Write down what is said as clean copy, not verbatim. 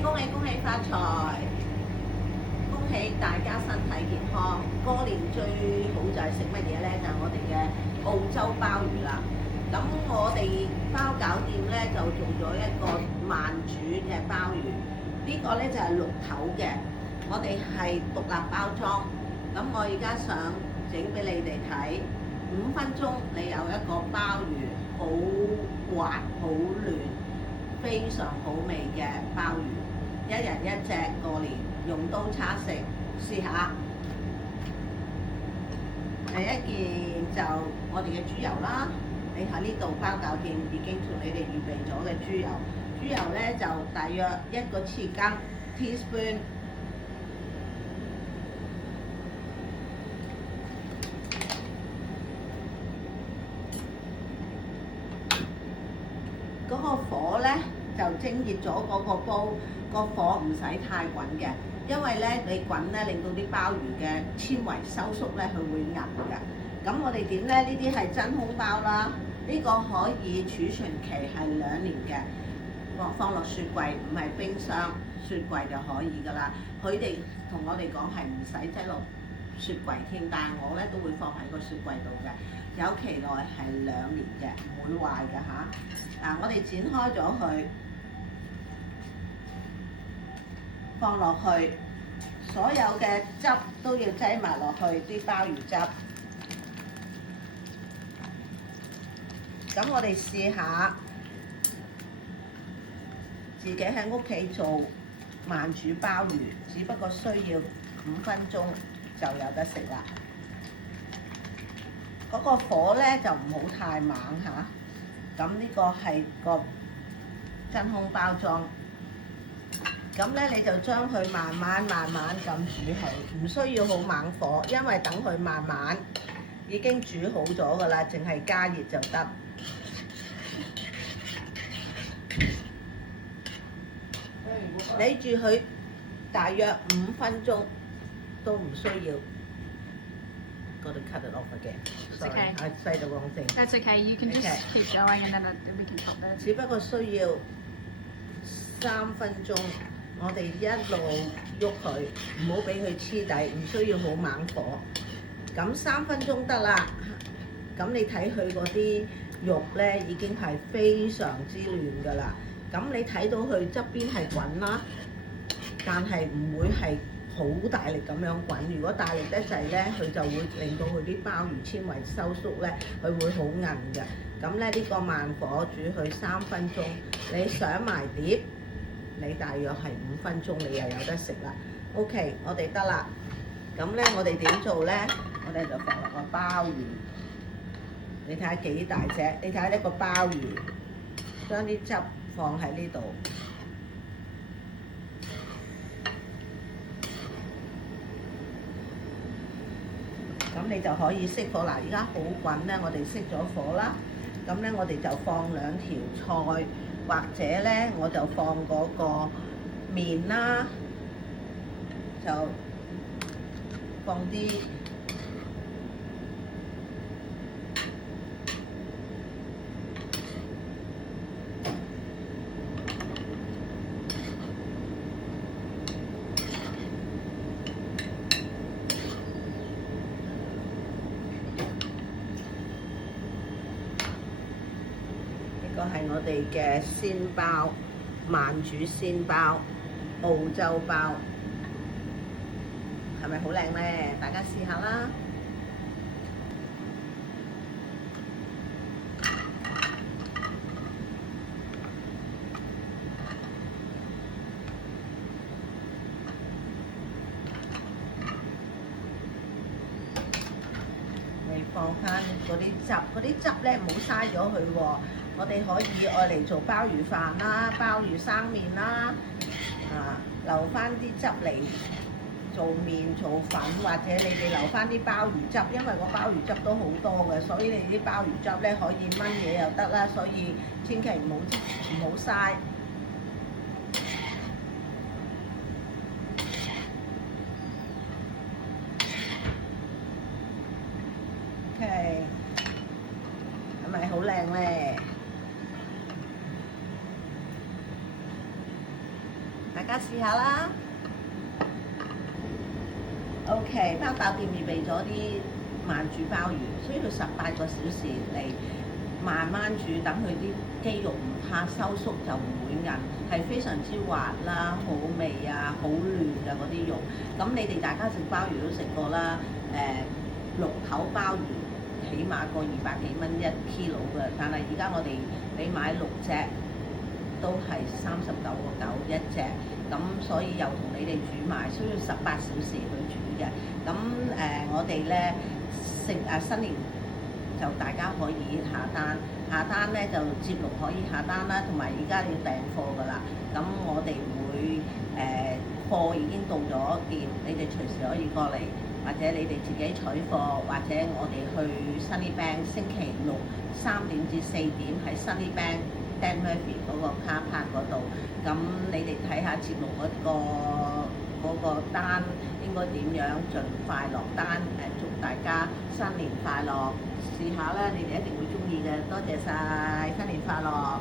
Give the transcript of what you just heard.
恭喜發財！恭喜大家身體健康。過年最好就係食乜嘢咧？就係我哋嘅澳洲鮑魚啦。咁我哋包餃店咧就做咗一個慢煮嘅鮑魚，呢個咧就係綠頭嘅。我哋係獨立包裝。咁我而家想整俾你哋睇，5分鐘你有一個鮑魚，好滑好嫩，非常好味嘅鮑魚，一人一隻過年用刀叉食，試下。第一件就我哋嘅豬油啦，你喺呢度包餃店已經同你哋預備咗嘅豬油，豬油咧就大約1個匙羹 teaspoon。嗰個火咧就蒸熱咗嗰個煲，個火唔使太滾嘅，因為咧你滾咧令到啲鮑魚嘅纖維收縮咧，佢會韌㗎。咁我哋點咧？呢啲係真空包啦，呢個可以儲存期係2年嘅，放落雪櫃，唔係冰箱，雪櫃就可以㗎啦。佢哋同我哋講係唔使擠落雪櫃添，但係我咧都會放喺個雪櫃度嘅，有期內係2年嘅，唔會壞嘅嚇。嗱，我哋剪開咗佢，放落去，所有嘅汁都要擠埋落去啲鮑魚汁。咁我哋試下自己喺屋企做慢煮鮑魚，只不過需要5分鐘就有得食啦。嗰個火咧就唔好太猛嚇。咁呢個係個真空包裝，咁咧你就將佢慢慢咁煮佢，唔需要好猛火，因為等佢慢慢已經煮好咗㗎啦，淨係加熱就得。你煮佢大約5分鐘都唔需要。Got to cut it off again. It's okay. I say the wrong thing. That's okay. You can just keep going, and then we can stop there. 只不過需要3分鐘，我哋一路喐佢，唔好俾佢黐底，唔需要好猛火。咁3分鐘得啦。咁你睇佢嗰啲肉咧已經係非常之嫩㗎啦。咁你睇到佢側邊係滾啦，但係唔會係好大力咁樣滾，如果大力得滯咧，佢就會令到佢啲鮑魚纖維收縮咧，佢會好韌嘅。咁咧呢個慢火煮佢3分鐘，你上埋碟，你大約係5分鐘，你又有得食啦。OK， 我哋得啦。咁咧我哋點做咧？我哋就放落個鮑魚，你睇下幾大隻？你睇下呢個鮑魚，將啲汁放喺呢度。咁你就可以熄火啦。而家好滾咧，我哋熄咗火啦。咁咧，我哋就放2條菜，或者咧我就放嗰個麵啦，就放啲呢個係我哋嘅鮮鮑，慢煮鮮鮑，澳洲鮑，係咪好靚咧？大家試下啦！你放翻嗰啲汁，嗰啲汁咧唔好嘥咗佢喎。我哋可以愛嚟做鮑魚飯啦、鮑魚生麵啦，留翻啲汁嚟做麵做粉，或者你哋留翻啲鮑魚汁，因為個鮑魚汁都好多嘅，所以你啲鮑魚汁咧可以燜嘢又得啦，所以千祈唔好嘥。OK，係咪好靚咧？大家試下啦。OK，包飯店預備咗啲慢煮鮑魚，需要18個小時嚟慢慢煮，等佢啲肌肉唔怕收縮就唔會韌，係非常之滑啦，好味啊，好嫩㗎嗰啲肉。咁你哋大家食鮑魚都食過啦，綠頭鮑魚起碼過200幾蚊1 kilo 嘅，但係而家我哋你買6隻都係39.9一隻，咁所以又同你哋煮埋，需要18小時去煮嘅。咁我哋咧新年就大家可以下單咧就接龍可以下單啦，同埋而家要訂貨㗎啦。咁我哋會貨已經到咗店，你哋隨時可以過嚟，或者你哋自己取貨，或者我哋去 Sunnybank 星期六3點至4點喺 Sunnybank Dan Murphy 嗰個 car park 嗰度。咁你哋睇下節目嗰個單應該點樣盡快落單。祝大家新年快樂，試下啦，你哋一定會中意嘅。多謝晒，新年快樂！